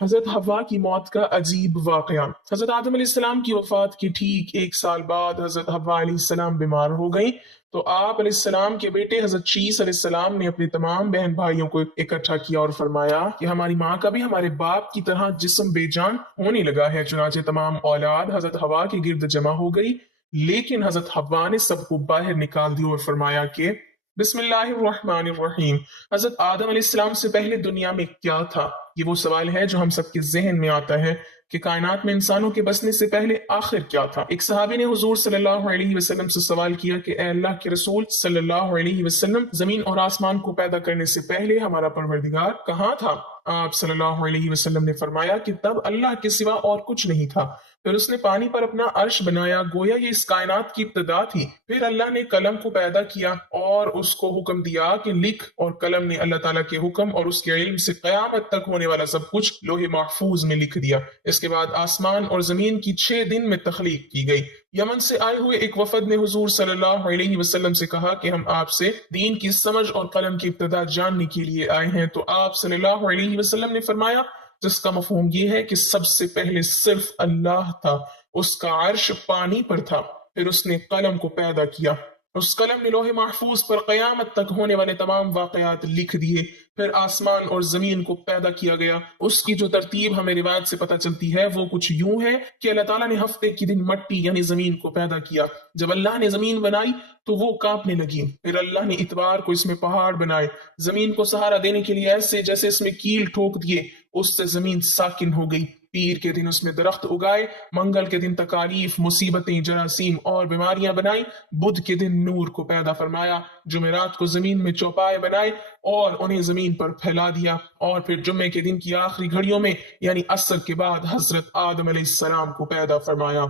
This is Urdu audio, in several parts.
حضرت حوا کی موت کا عجیب واقعہ۔ حضرت آدم علیہ السلام کی وفات کے ٹھیک 1 سال بعد حضرت حوا علیہ السلام بیمار ہو گئیں تو آپ علیہ السلام کے بیٹے حضرت شیس علیہ السلام نے اپنے تمام بہن بھائیوں کو اکٹھا کیا اور فرمایا کہ ہماری ماں کا بھی ہمارے باپ کی طرح جسم بے جان ہونے لگا ہے۔ چنانچہ تمام اولاد حضرت حوا کے گرد جمع ہو گئی، لیکن حضرت حوا نے سب کو باہر نکال دیا اور فرمایا کہ بسم اللہ الرحمن الرحیم۔ حضرت آدم علیہ السلام سے پہلے دنیا میں کیا تھا؟ یہ وہ سوال ہے جو ہم سب کے ذہن میں آتا ہے کہ کائنات میں انسانوں کے بسنے سے پہلے آخر کیا تھا۔ ایک صحابی نے حضور صلی اللہ علیہ وسلم سے سوال کیا کہ اے اللہ کے رسول صلی اللہ علیہ وسلم، زمین اور آسمان کو پیدا کرنے سے پہلے ہمارا پروردگار کہاں تھا؟ آپ صلی اللہ علیہ وسلم نے فرمایا کہ تب اللہ کے سوا اور کچھ نہیں تھا، پھر اس نے پانی پر اپنا عرش بنایا، گویا یہ اس کائنات کی ابتدا تھی۔ پھر اللہ نے قلم کو پیدا کیا اور اس کو حکم دیا کہ لکھ، اور قلم نے اللہ تعالیٰ کے حکم اور اس کے علم سے قیامت تک ہونے والا سب کچھ لوح محفوظ میں لکھ دیا۔ اس کے بعد آسمان اور زمین کی 6 دن میں تخلیق کی گئی۔ یمن سے آئے ہوئے ایک وفد نے حضور صلی اللہ علیہ وسلم سے کہا کہ ہم آپ سے دین کی سمجھ اور قلم کی ابتدا جاننے کے لیے آئے ہیں، تو آپ صلی اللہ علیہ وسلم نے فرمایا جس کا مفہوم یہ ہے کہ سب سے پہلے صرف اللہ تھا، اس کا عرش پانی پر تھا، پھر اس نے قلم کو پیدا کیا، اس قلم نے لوح محفوظ پر قیامت تک ہونے والے تمام واقعات لکھ دیے، پھر آسمان اور زمین کو پیدا کیا گیا۔ اس کی جو ترتیب ہمیں روایت سے پتہ چلتی ہے وہ کچھ یوں ہے کہ اللہ تعالیٰ نے ہفتے کے دن مٹی یعنی زمین کو پیدا کیا۔ جب اللہ نے زمین بنائی تو وہ کانپنے لگی، پھر اللہ نے اتوار کو اس میں پہاڑ بنائے، زمین کو سہارا دینے کے لیے ایسے جیسے اس میں کیل ٹھوک دیے، اس سے زمین ساکن ہو گئی۔ پیر کے دن اس میں درخت اگائے، منگل کے دن تکالیف، مصیبتیں، جراثیم اور بیماریاں بنائی، بدھ کے دن نور کو پیدا فرمایا، جمعرات کو زمین میں چوپائے بنائے اور انہیں زمین پر پھیلا دیا، اور پھر جمعے کے دن کی آخری گھڑیوں میں یعنی عصر کے بعد حضرت آدم علیہ السلام کو پیدا فرمایا۔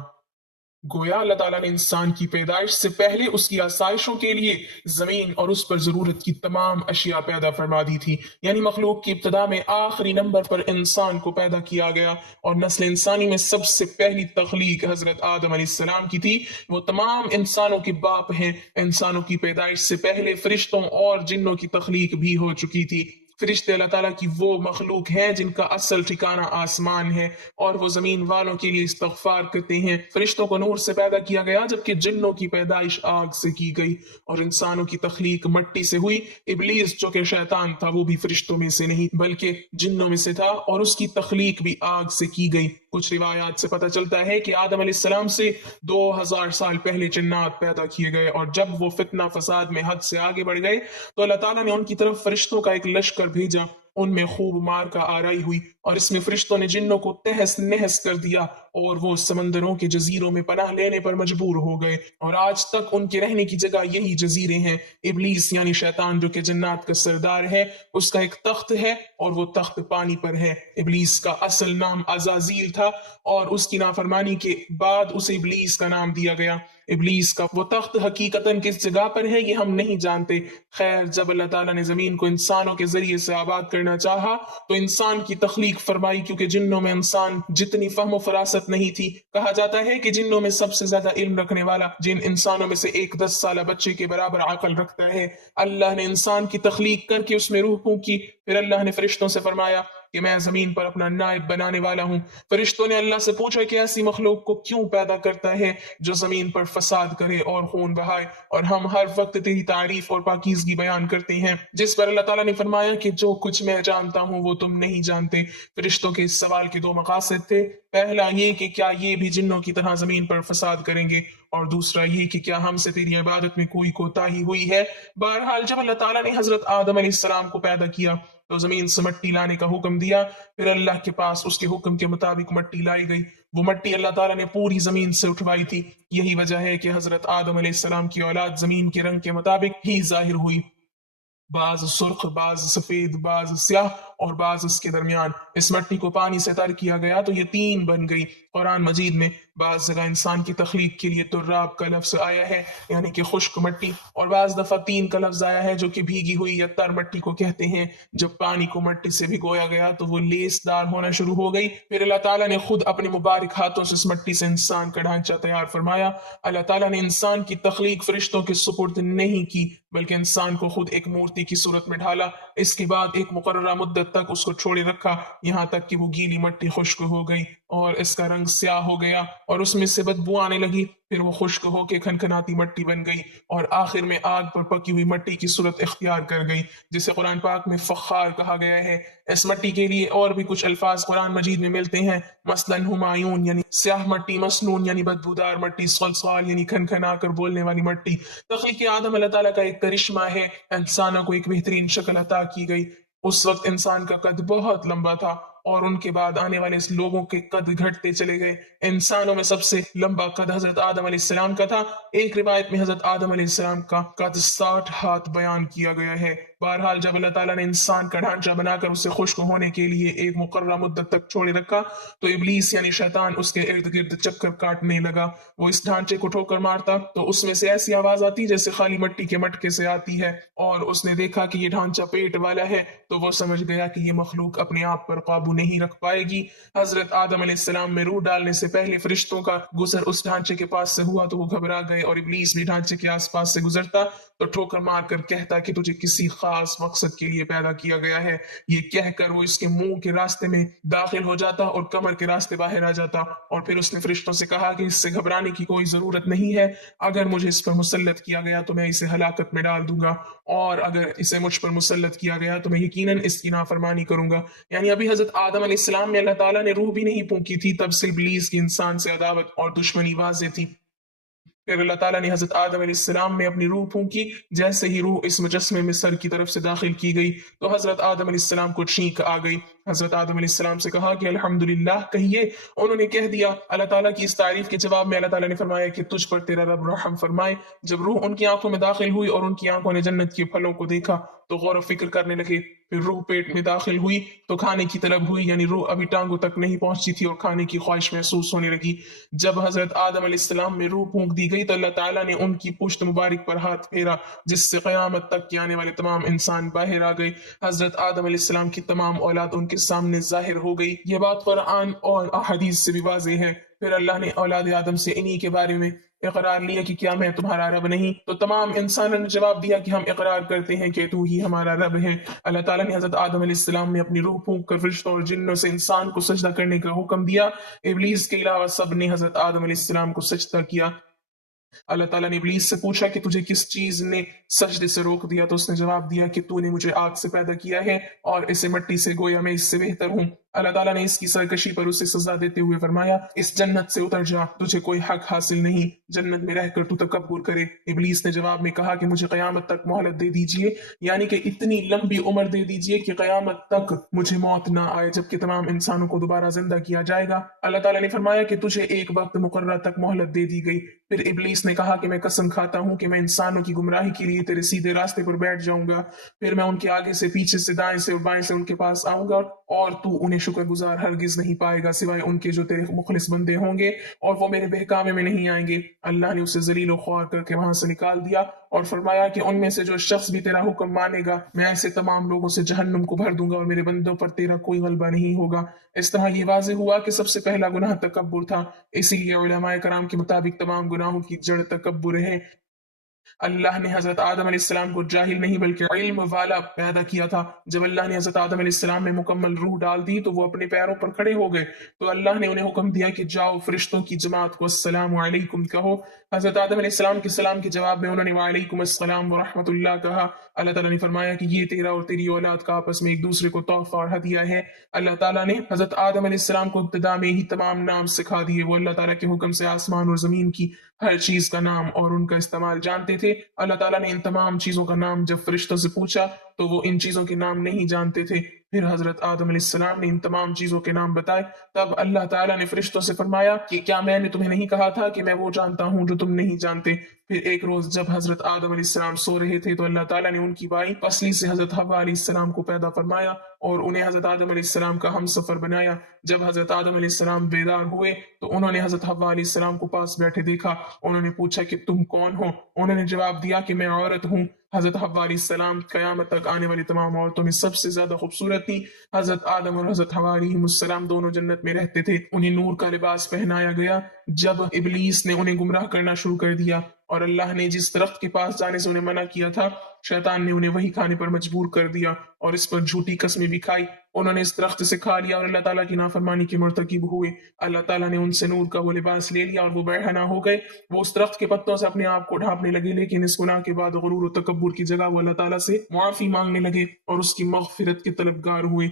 گویا اللہ تعالیٰ نے انسان کی پیدائش سے پہلے اس کی آسائشوں کے لیے زمین اور اس پر ضرورت کی تمام اشیاء پیدا فرما دی تھی، یعنی مخلوق کی ابتدا میں آخری نمبر پر انسان کو پیدا کیا گیا، اور نسل انسانی میں سب سے پہلی تخلیق حضرت آدم علیہ السلام کی تھی۔ وہ تمام انسانوں کے باپ ہیں۔ انسانوں کی پیدائش سے پہلے فرشتوں اور جنوں کی تخلیق بھی ہو چکی تھی۔ فرشتے اللہ تعالیٰ کی وہ مخلوق ہیں جن کا اصل ٹھکانہ آسمان ہے، اور وہ زمین والوں کے لیے استغفار کرتے ہیں۔ فرشتوں کو نور سے پیدا کیا گیا، جبکہ جنوں کی پیدائش آگ سے کی گئی، اور انسانوں کی تخلیق مٹی سے ہوئی۔ ابلیس جو کہ شیطان تھا وہ بھی فرشتوں میں سے نہیں بلکہ جنوں میں سے تھا، اور اس کی تخلیق بھی آگ سے کی گئی۔ کچھ روایات سے پتہ چلتا ہے کہ آدم علیہ السلام سے 2000 سال پہلے جنات پیدا کیے گئے، اور جب وہ فتنہ فساد میں حد سے آگے بڑھ گئے تو اللہ تعالیٰ نے ان کی طرف فرشتوں کا ایک لشکر بھیجا، ان میں خوب مار کا آرائی ہوئی، اور اس میں فرشتوں نے جنوں کو تہس نہس کر دیا، اور وہ سمندروں کے جزیروں میں پناہ لینے پر مجبور ہو گئے، اور آج تک ان کے رہنے کی جگہ یہی جزیرے ہیں۔ ابلیس یعنی شیطان جو کہ جنات کا سردار ہے، اس کا ایک تخت ہے اور وہ تخت پانی پر ہے۔ ابلیس کا اصل نام عزازیل تھا، اور اس کی نافرمانی کے بعد اسے ابلیس کا نام دیا گیا۔ ابلیس کا وہ تخت حقیقتاً کس جگہ پر ہے یہ ہم نہیں جانتے۔ خیر، جب اللہ تعالیٰ نے زمین کو انسانوں کے ذریعے سے آباد کرنا چاہا تو انسان کی تخلیق فرمائی، کیونکہ جنوں میں انسان جتنی فہم و فراست نہیں تھی۔ کہا جاتا ہے کہ جنوں میں سب سے زیادہ علم رکھنے والا جن انسانوں میں سے ایک 10 سالہ بچے کے برابر عقل رکھتا ہے۔ اللہ نے انسان کی تخلیق کر کے اس میں روح پھونکی، پھر اللہ نے فرشتوں سے فرمایا کہ میں زمین پر اپنا نائب بنانے والا ہوں۔ فرشتوں نے اللہ سے پوچھا کہ ایسی مخلوق کو کیوں پیدا کرتا ہے جو زمین پر فساد کرے اور خون بہائے، اور ہم ہر وقت تیری تعریف اور پاکیزگی بیان کرتے ہیں۔ جس پر اللہ تعالیٰ نے فرمایا کہ جو کچھ میں جانتا ہوں وہ تم نہیں جانتے۔ فرشتوں کے اس سوال کے 2 مقاصد تھے، پہلا یہ کہ کیا یہ بھی جنوں کی طرح زمین پر فساد کریں گے، اور دوسرا یہ کہ کیا ہم سے تیری عبادت میں کوئی کوتاہی ہوئی ہے۔ بہرحال جب اللہ تعالیٰ نے حضرت آدم علیہ السلام کو پیدا کیا تو زمین سے مٹی لانے کا حکم دیا، پھر اللہ کے پاس اس کے حکم کے مطابق مٹی لائی گئی۔ وہ مٹی اللہ تعالیٰ نے پوری زمین سے اٹھوائی تھی۔ یہی وجہ ہے کہ حضرت آدم علیہ السلام کی اولاد زمین کے رنگ کے مطابق ہی ظاہر ہوئی، بعض سرخ، بعض سفید، بعض سیاہ اور بعض اس کے درمیان۔ اس مٹی کو پانی سے تر کیا گیا تو یہ 3 بن گئی۔ قرآن مجید میں بعض جگہ انسان کی تخلیق کے لیے تراب کا لفظ آیا ہے، یعنی کہ خشک مٹی، اور بعض دفعہ تین کا لفظ آیا ہے جو کہ بھیگی ہوئی یا تر مٹی کو کہتے ہیں۔ جب پانی کو مٹی سے بھگویا گیا تو وہ لیس دار ہونا شروع ہو گئی، پھر اللہ تعالیٰ نے خود اپنے مبارک ہاتھوں سے اس مٹی سے انسان کا ڈھانچہ تیار فرمایا۔ اللہ تعالیٰ نے انسان کی تخلیق فرشتوں کے سپرد نہیں کی، بلکہ انسان کو خود ایک مورتی کی صورت میں ڈھالا۔ اس کے بعد ایک مقررہ مدت مدت تک اس کو چھوڑے رکھا یہاں تک کہ وہ گیلی مٹی خشک ہو گئی اور اس کا رنگ سیاہ ہو گیا اور اس میں سے بدبو آنے لگی، پھر وہ خشک ہو کے کھنکھناتی مٹی بن گئی اور آخر میں آگ پر پکی ہوئی مٹی کی صورت اختیار کر گئی، جسے قرآن پاک میں فخار کہا گیا ہے۔ اس مٹی کے لیے اور بھی کچھ الفاظ قرآن مجید میں ملتے ہیں، مثلاً ہمایون یعنی سیاہ مٹی، مسنون یعنی بدبودار مٹی، صلصال یعنی کھنکھنا کر بولنے والی مٹی۔ تخلیق آدم اللہ تعالیٰ کا ایک کرشمہ ہے، انسانوں کو ایک بہترین شکل عطا کی گئی۔ اس وقت انسان کا قد بہت لمبا تھا اور ان کے بعد آنے والے لوگوں کے قد گھٹتے چلے گئے۔ انسانوں میں سب سے لمبا قد حضرت آدم علیہ السلام کا تھا۔ ایک روایت میں حضرت آدم علیہ السلام کا قد 60 ہاتھ بیان کیا گیا ہے۔ بہرحال جب اللہ تعالیٰ نے انسان کا ڈھانچہ بنا کر اسے خشک ہونے کے لیے ایک مقررہ مدت تک چھوڑے رکھا تو ابلیس یعنی شیطان اس کے ارد گرد چکر کاٹنے لگا۔ وہ اس ڈھانچے کو ٹھوکر مارتا تو اس میں سے ایسی آواز آتی جیسے خالی مٹی کے مٹکے سے آتی ہے، اور اس نے دیکھا کہ یہ ڈھانچہ پیٹ والا ہے تو وہ سمجھ گیا کہ یہ مخلوق اپنے آپ پر قابو نہیں رکھ پائے گی۔ حضرت آدم علیہ السلام میں روح ڈالنے سے پہلے فرشتوں کا گزر اس ڈھانچے کے پاس سے ہوا تو وہ گھبرا گئے، اور ابلیس بھی ڈھانچے کے آس پاس سے گزرتا تو ٹھوکر مار کر کہتا کہ تجھے کسی خاص مقصد کے لیے پیدا کیا گیا ہے۔ یہ کہہ کر وہ اس کے منہ کے راستے میں داخل ہو جاتا اور کمر کے راستے باہر آ جاتا، اور پھر اس نے فرشتوں سے کہا کہ اس سے گھبرانے کی کوئی ضرورت نہیں ہے، اگر مجھے اس پر مسلط کیا گیا تو میں اسے ہلاکت میں ڈال دوں گا، اور اگر اسے مجھ پر مسلط کیا گیا تو میں یقیناً اس کی نافرمانی کروں گا۔ یعنی ابھی حضرت آدم علیہ السلام میں اللہ تعالیٰ نے روح بھی نہیں پھونکی تھی، تب سے ابلیس کی انسان سے عداوت اور دشمنی واضح تھی۔ پھر اللہ تعالیٰ نے حضرت آدم علیہ السلام میں اپنی روح پھونکی، جیسے ہی روح اس مجسمے میں سر کی طرف سے داخل کی گئی تو حضرت آدم علیہ السلام کو چھینک آ گئی۔ حضرت آدم علیہ السلام سے کہا کہ الحمدللہ کہیے، انہوں نے کہہ دیا۔ اللہ تعالیٰ کی اس تعریف کے جواب میں اللہ تعالیٰ نے فرمایا کہ تجھ پر تیرا رب رحم فرمائے۔ جب روح ان کی آنکھوں میں داخل ہوئی اور ان کی آنکھوں نے جنت کے پھلوں کو دیکھا تو غور و فکر کرنے لگے۔ پھر روح پیٹ میں داخل ہوئی تو کھانے کی طلب ہوئی، یعنی روح ابھی ٹانگوں تک نہیں پہنچی تھی اور کھانے کی خواہش محسوس ہونے لگی۔ جب حضرت آدم علیہ السلام میں روح پھونک دی گئی تو اللہ تعالیٰ نے ان کی پشت مبارک پر ہاتھ پھیرا، جس سے قیامت تک کے آنے والے تمام انسان باہر آ گئے۔ حضرت آدم علیہ السلام کی تمام اولاد ان کے سامنے ظاہر ہو گئی۔ یہ بات قرآن اور احادیث سے بھی واضح ہے۔ پھر اللہ نے اولاد آدم سے انہی کے بارے میں اقرار لیا کہ کیا میں تمہارا رب نہیں؟ تو تمام انسانوں نے جواب دیا کہ ہم اقرار کرتے ہیں کہ تو ہی ہمارا رب ہے۔ اللہ تعالیٰ نے حضرت آدم علیہ السلام میں اپنی روح پھونک کر فرشتوں اور جنوں سے انسان کو سجدہ کرنے کا حکم دیا۔ ابلیس کے علاوہ سب نے حضرت آدم علیہ السلام کو سجدہ کیا۔ اللہ تعالیٰ نے ابلیس سے پوچھا کہ تجھے کس چیز نے سجدے سے روک دیا؟ تو اس نے جواب دیا کہ تو نے مجھے آگ سے پیدا کیا ہے اور اسے مٹی سے، گویا میں اس سے بہتر ہوں۔ اللہ تعالیٰ نے اس کی سرکشی پر اسے سزا دیتے ہوئے فرمایا اس جنت سے اتر جا، تجھے کوئی حق حاصل نہیں جنت میں رہ کر تو تکبر کرے۔ ابلیس نے جواب میں کہا کہ مجھے قیامت تک مہلت دے دیجئے، یعنی کہ اتنی لمبی عمر دے دیجئے کہ قیامت تک مجھے موت نہ آئے جبکہ تمام انسانوں کو دوبارہ زندہ کیا جائے گا۔ اللہ تعالیٰ نے فرمایا کہ تجھے ایک وقت مقررہ تک مہلت دے دی گئی۔ پھر ابلیس نے کہا کہ میں قسم کھاتا ہوں کہ میں انسانوں کی گمراہی کے لیے تیرے سیدھے راستے پر بیٹھ جاؤں گا، پھر میں ان کے آگے سے، پیچھے سے، دائیں سے اور بائیں سے ان کے پاس آؤں گا، اور تو انہیں شکر گزار ہرگز نہیں پائے گا سوائے ان کے جو تیرے مخلص بندے ہوں گے، اور وہ میرے بہکامے میں نہیں آئیں گے۔ اللہ نے اسے ذلیل و خوار کر کے وہاں سے نکال دیا اور فرمایا کہ ان میں سے جو شخص بھی تیرا حکم مانے گا میں ایسے تمام لوگوں سے جہنم کو بھر دوں گا اور میرے بندوں پر تیرا کوئی غلبہ نہیں ہوگا۔ اس طرح یہ واضح ہوا کہ سب سے پہلا گناہ تکبر تھا، اسی لیے علماء کرام کے مطابق تمام گناہوں کی جڑ تکبر ہے۔ اللہ نے حضرت آدم علیہ السلام کو جاہل نہیں بلکہ علم والا پیدا کیا تھا۔ جب اللہ نے حضرت آدم علیہ السلام میں مکمل روح ڈال دی تو وہ اپنے پیروں پر کھڑے ہو گئے، تو اللہ نے انہیں حکم دیا کہ جاؤ فرشتوں کی جماعت کو السلام علیکم کہو۔ حضرت آدم علیہ السلام کے سلام کے جواب میں انہوں نے وعلیکم السلام ورحمۃ اللہ کہا۔ اللہ تعالیٰ نے فرمایا کہ یہ تیرا اور تیری اولاد کا آپس میں ایک دوسرے کو تحفہ اور ہدیہ ہے۔ اللہ تعالیٰ نے حضرت آدم علیہ السلام کو ابتدا میں ہی تمام نام سکھا دیے۔ وہ اللہ تعالیٰ کے حکم سے آسمان اور زمین کی ہر چیز کا نام اور ان کا استعمال جانتے تھے۔ اللہ تعالیٰ نے ان تمام چیزوں کا نام جب فرشتوں سے پوچھا تو وہ ان چیزوں کے نام نہیں جانتے تھے۔ پھر حضرت آدم علیہ السلام نے ان تمام چیزوں کے نام بتائے۔ تب اللہ تعالیٰ نے فرشتوں سے فرمایا کہ کیا میں نے تمہیں نہیں کہا تھا کہ میں وہ جانتا ہوں جو تم نہیں جانتے؟ پھر ایک روز جب حضرت آدم علیہ السلام سو رہے تھے تو اللہ تعالیٰ نے ان کی بائی پسلی سے حضرت حوا علیہ السلام کو پیدا فرمایا اور انہیں حضرت آدم علیہ السلام کا ہم سفر بنایا۔ جب حضرت آدم علیہ السلام بیدار ہوئے تو انہوں نے حضرت حوا علیہ السلام کو پاس بیٹھے دیکھا۔ انہوں نے پوچھا کہ تم کون ہو؟ انہوں نے جواب دیا کہ میں عورت ہوں۔ حضرت حوا علیہ السلام قیامت تک آنے والی تمام عورتوں میں سب سے زیادہ خوبصورت تھیں۔ حضرت آدم اور حضرت حوا علیہ السلام دونوں جنت میں رہتے تھے، انہیں نور کا لباس پہنایا گیا۔ جب ابلیس نے انہیں گمراہ کرنا شروع کر دیا اور اللہ نے جس درخت کے پاس جانے سے انہیں منع کیا تھا، شیطان نے انہیں وہی کھانے پر مجبور کر دیا اور اس پر جھوٹی قسمیں بھی کھائی۔ انہوں نے اس درخت سے کھا لیا اور اللہ تعالیٰ کی نافرمانی کے مرتکب ہوئے۔ اللہ تعالیٰ نے ان سے نور کا وہ لباس لے لیا اور وہ برہنہ ہو گئے۔ وہ اس درخت کے پتوں سے اپنے آپ کو ڈھانپنے لگے، لیکن اس گناہ کے بعد غرور و تکبر کی جگہ وہ اللہ تعالیٰ سے معافی مانگنے لگے اور اس کی مغفرت کے طلبگار ہوئے۔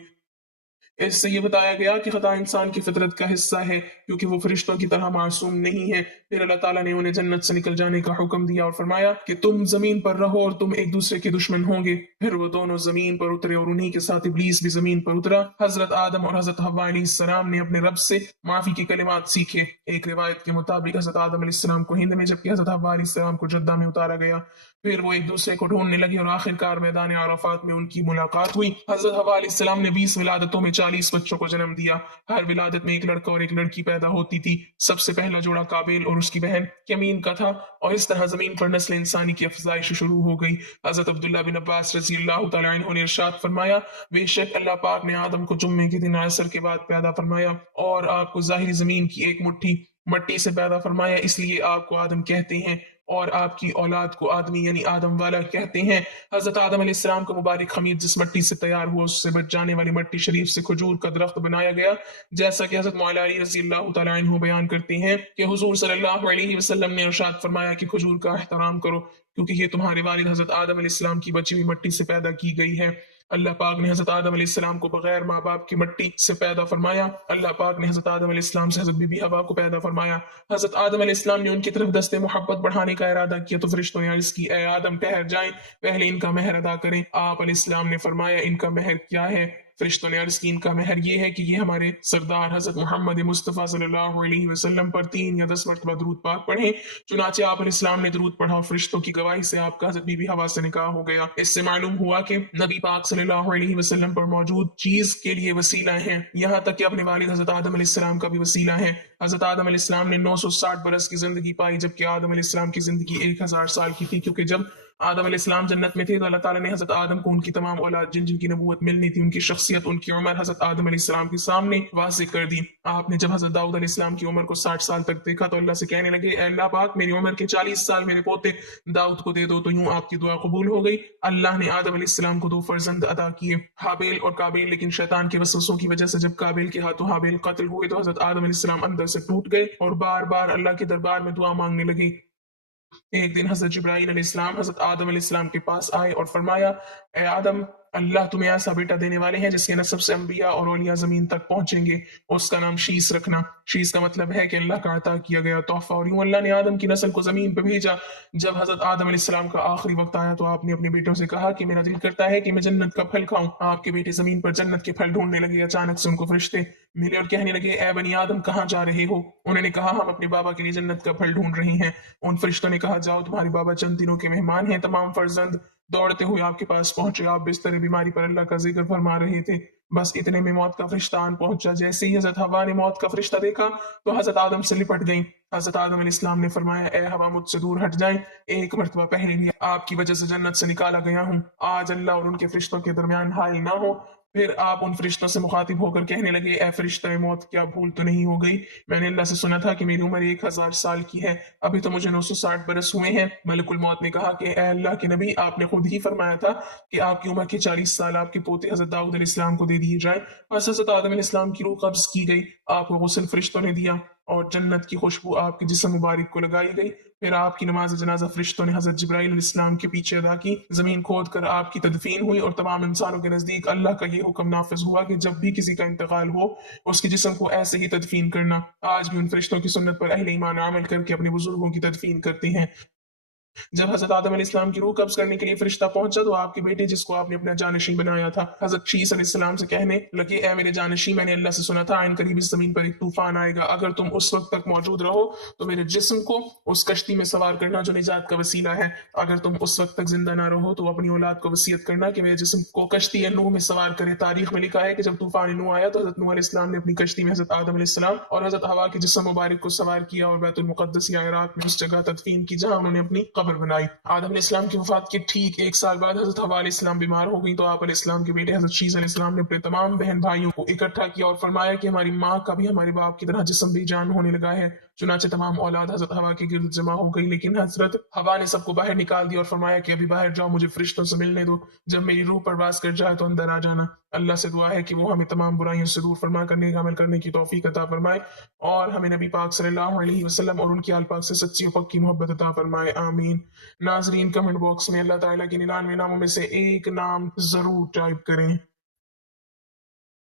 اس سے یہ بتایا گیا کہ خطا انسان کی فطرت کا حصہ ہے، کیونکہ وہ فرشتوں کی طرح معصوم نہیں ہے۔ پھر اللہ تعالیٰ نے انہیں جنت سے نکل جانے کا حکم دیا اور فرمایا کہ تم زمین پر رہو اور تم ایک دوسرے کے دشمن ہوں گے۔ پھر وہ دونوں زمین پر اترے اور انہی کے ساتھ ابلیس بھی زمین پر اترا۔ حضرت آدم اور حضرت حوا علیہ السلام نے اپنے رب سے معافی کے کلمات سیکھے۔ ایک روایت کے مطابق حضرت آدم علیہ السلام کو ہند میں جبکہ حضرت حوا علیہ السلام کو جدہ میں اتارا گیا۔ پھر وہ ایک دوسرے کو ڈھونڈنے لگے اور آخرکار میدان عرفات میں ان کی ملاقات ہوئی۔ حضرت حوا علیہ السلام نے 20 ولادتوں میں 40 بچوں کو جنم دیا۔ ہر ولادت میں ایک لڑکا اور ایک لڑکی پیدا ہوتی تھی۔ سب سے پہلا جوڑا قابیل اور اس کی بہن کمین کا تھا، اور اس طرح زمین پر نسل انسانی کی افزائش شروع ہو گئی۔ حضرت عبداللہ بن عباس رضی اللہ تعالیٰ عنہ نے ارشاد فرمایا، بے شک اللہ پاک نے آدم کو جمعے کے دن عصر کے بعد پیدا فرمایا اور آپ کو ظاہری زمین کی ایک مٹھی مٹی سے پیدا فرمایا، اس لیے آپ کو آدم کہتے ہیں اور آپ کی اولاد کو آدمی یعنی آدم والا کہتے ہیں۔ حضرت آدم علیہ السلام کو مبارک خمیر جس مٹی سے تیار ہوا اس سے بچ جانے والی مٹی شریف سے کھجور کا درخت بنایا گیا، جیسا کہ حضرت مولا علی رضی اللہ تعالیٰ عنہ بیان کرتے ہیں کہ حضور صلی اللہ علیہ وسلم نے ارشاد فرمایا کہ کھجور کا احترام کرو، کیونکہ یہ تمہارے والد حضرت آدم علیہ السلام کی بچی ہوئی مٹی سے پیدا کی گئی ہے۔ اللہ پاک نے حضرت آدم علیہ السلام کو بغیر ماں باپ کی مٹی سے پیدا فرمایا۔ اللہ پاک نے حضرت آدم علیہ السلام سے حضرت بی بی حوا کو پیدا فرمایا۔ حضرت آدم علیہ السلام نے ان کی طرف دست محبت بڑھانے کا ارادہ کیا تو فرشتوں نے عرض کی، اے آدم ٹھہر جائیں، پہلے ان کا مہر ادا کریں۔ آپ علیہ السلام نے فرمایا، ان کا مہر کیا ہے؟ فرشتوں نے عرض کی، ان کا مہر یہ ہے کہ یہ ہمارے سردار حضرت محمد مصطفیٰ صلی اللہ علیہ وسلم پر 3 یا 10 مرتبہ درود پاک پڑھیں۔ چنانچہ آپ علیہ السلام نے درود پڑھا اور فرشتوں کی گواہی سے آپ کا حضرت بی بی حوا سے نکاح ہو گیا۔ اس سے معلوم ہوا کہ نبی پاک صلی اللہ علیہ وسلم پر موجود چیز کے لیے وسیلہ ہیں، یہاں تک کہ اپنے والد حضرت آدم علیہ السلام کا بھی وسیلہ ہے۔ حضرت آدم علیہ السلام نے 960 برس کی زندگی پائی، جبکہ آدم علیہ السلام کی زندگی 1000 سال کی تھی، کیونکہ جب آدم علیہ السلام جنت میں تھے تو اللہ تعالیٰ نے حضرت آدم کو ان کی تمام اولاد جن جن کی نبوت ملنی تھی، ان کی شخصیت، ان کی عمر حضرت آدم علیہ السلام کے سامنے واضح کر دی۔ آپ نے جب حضرت داؤد علیہ السلام کی عمر کو 60 سال تک دیکھا تو اللہ سے کہنے لگے، اے اللہ پاک میری عمر کے 40 سال میرے پوتے داؤد کو دے دو، تو یوں آپ کی دعا قبول ہو گئی۔ اللہ نے آدم علیہ السلام کو 2 فرزند عطا کیے، حابیل اور قابیل، لیکن شیطان کے وسوسوں کی وجہ سے جب قابیل کے ہاتھوں حابیل قتل ہوئے تو حضرت آدم علیہ السلام اندر سے ٹوٹ گئے اور بار بار اللہ کے دربار میں دعا مانگنے لگے۔ ایک دن حضرت جبرائیل علیہ السلام حضرت آدم علیہ السلام کے پاس آئے اور فرمایا، اے آدم، اللہ تمہیں ایسا بیٹا دینے والے ہیں جس کے نسب سے انبیاء اور اولیاء زمین تک پہنچیں گے، اس کا نام شیس رکھنا۔ شیس کا مطلب ہے کہ اللہ کا عطا کیا گیا تحفہ، اور یوں اللہ نے آدم کی نسل کو زمین پہ بھیجا۔ جب حضرت آدم علیہ السلام کا آخری وقت آیا تو آپ نے اپنے بیٹوں سے کہا کہ میرا دل کرتا ہے کہ میں جنت کا پھل کھاؤں۔ آپ کے بیٹے زمین پر جنت کے پھل ڈھونڈنے لگے، اچانک سے ان کو فرشتے ملے اور کہنے لگے، اے بنی آدم کہاں جا رہے ہو؟ انہوں نے کہا، ہم اپنے بابا کے لیے جنت کا پھل ڈھونڈ رہے ہیں۔ ان فرشتوں نے کہا، جاؤ تمہارے بابا چند دنوں کے مہمان ہیں۔ تمام فرزند دوڑتے ہوئے آپ کے پاس پہنچے، آپ بستر بیماری پر اللہ کا ذکر فرما رہے تھے۔ بس اتنے میں موت کا فرشتہ آن پہنچا۔ جیسے ہی حضرت حوا نے موت کا فرشتہ دیکھا تو حضرت آدم سے لپٹ گئیں۔ حضرت آدم علیہ السلام نے فرمایا، اے حوا مجھ سے دور ہٹ جائیں، ایک مرتبہ پہلے بھی آپ کی وجہ سے جنت سے نکالا گیا ہوں، آج اللہ اور ان کے فرشتوں کے درمیان حائل نہ ہو۔ پھر آپ ان فرشتوں سے مخاطب ہو کر کہنے لگے، اے فرشتہ موت، کیا بھول تو نہیں ہو گئی؟ میں نے اللہ سے سنا تھا کہ میری عمر 1000 سال کی ہے، ابھی تو مجھے 960 برس ہوئے ہیں۔ ملک الموت نے کہا کہ اے اللہ کے نبی، آپ نے خود ہی فرمایا تھا کہ آپ کی عمر کے 40 سال آپ کے پوتے حضرت داؤد علیہ السلام کو دے دیے جائیں۔ بس حضرت آدم علیہ السلام کی روح قبض کی گئی، آپ کو غسل فرشتوں نے دیا اور جنت کی خوشبو آپ کے جسم مبارک کو لگائی گئی۔ پھر آپ کی نماز جنازہ فرشتوں نے حضرت جبرائیل علیہ السلام کے پیچھے ادا کی، زمین کھود کر آپ کی تدفین ہوئی، اور تمام انسانوں کے نزدیک اللہ کا یہ حکم نافذ ہوا کہ جب بھی کسی کا انتقال ہو اس کے جسم کو ایسے ہی تدفین کرنا۔ آج بھی ان فرشتوں کی سنت پر اہل ایمان عمل کر کے اپنے بزرگوں کی تدفین کرتے ہیں۔ جب حضرت آدم علیہ السلام کی روح قبض کرنے کے لیے فرشتہ پہنچا تو آپ کے بیٹے جس کو آپ نے اپنا جانشین بنایا تھا حضرت شیس علیہ السلام سے کہنے لگے، اے میرے جانشین، میں نے اللہ سے سنا تھا عین قریب اس زمین پر ایک طوفان آئے گا، اگر تم اس وقت تک موجود رہو تو میرے جسم کو اس کشتی میں سوار کرنا جو نجات کا وسیلہ ہے، اگر تم اس وقت تک زندہ نہ رہو تو اپنی اولاد کو وصیت کرنا کہ میرے جسم کو کشتی نوح میں سوار کرے۔ تاریخ میں لکھا ہے کہ جب طوفان نوح آیا تو حضرت نوح علیہ السلام نے اپنی کشتی میں حضرت آدم علیہ السلام اور حضرت حوا کے جسم مبارک کو سوار کیا اور بیت المقدس یا عراق میں اس جگہ تدفین کی جہاں انہوں نے اپنی قبر قبر بنائی۔ آدم علیہ السلام کی وفات کے ٹھیک 1 سال بعد حضرت حوا علیہ السلام بیمار ہو گئی تو آپ علیہ السلام کے بیٹے حضرت شیس علیہ السلام نے اپنے تمام بہن بھائیوں کو اکٹھا کیا اور فرمایا کہ ہماری ماں کا بھی ہمارے باپ کی طرح جسم بے جان ہونے لگا ہے۔ چنانچہ تمام اولاد حضرت حوا کے گرد جمع ہو گئی، لیکن حضرت حوا نے سب کو باہر نکال دیا اور فرمایا کہ ابھی باہر جاؤ، مجھے فرشتوں سے ملنے دو، جب میری روح پرواز کر جائے تو اندر آ جانا۔ اللہ سے دعا ہے کہ وہ ہمیں تمام برائیوں سے دور فرما کر نیک عمل کرنے کی توفیق عطا فرمائے اور ہمیں نبی پاک صلی اللہ علیہ وسلم اور ان کی آل پاک سے سچی و پکی محبت عطا فرمائے، آمین۔ ناظرین، کمنٹ باکس میں اللہ تعالیٰ کے 99 ناموں میں سے ایک نام ضرور ٹائپ کریں۔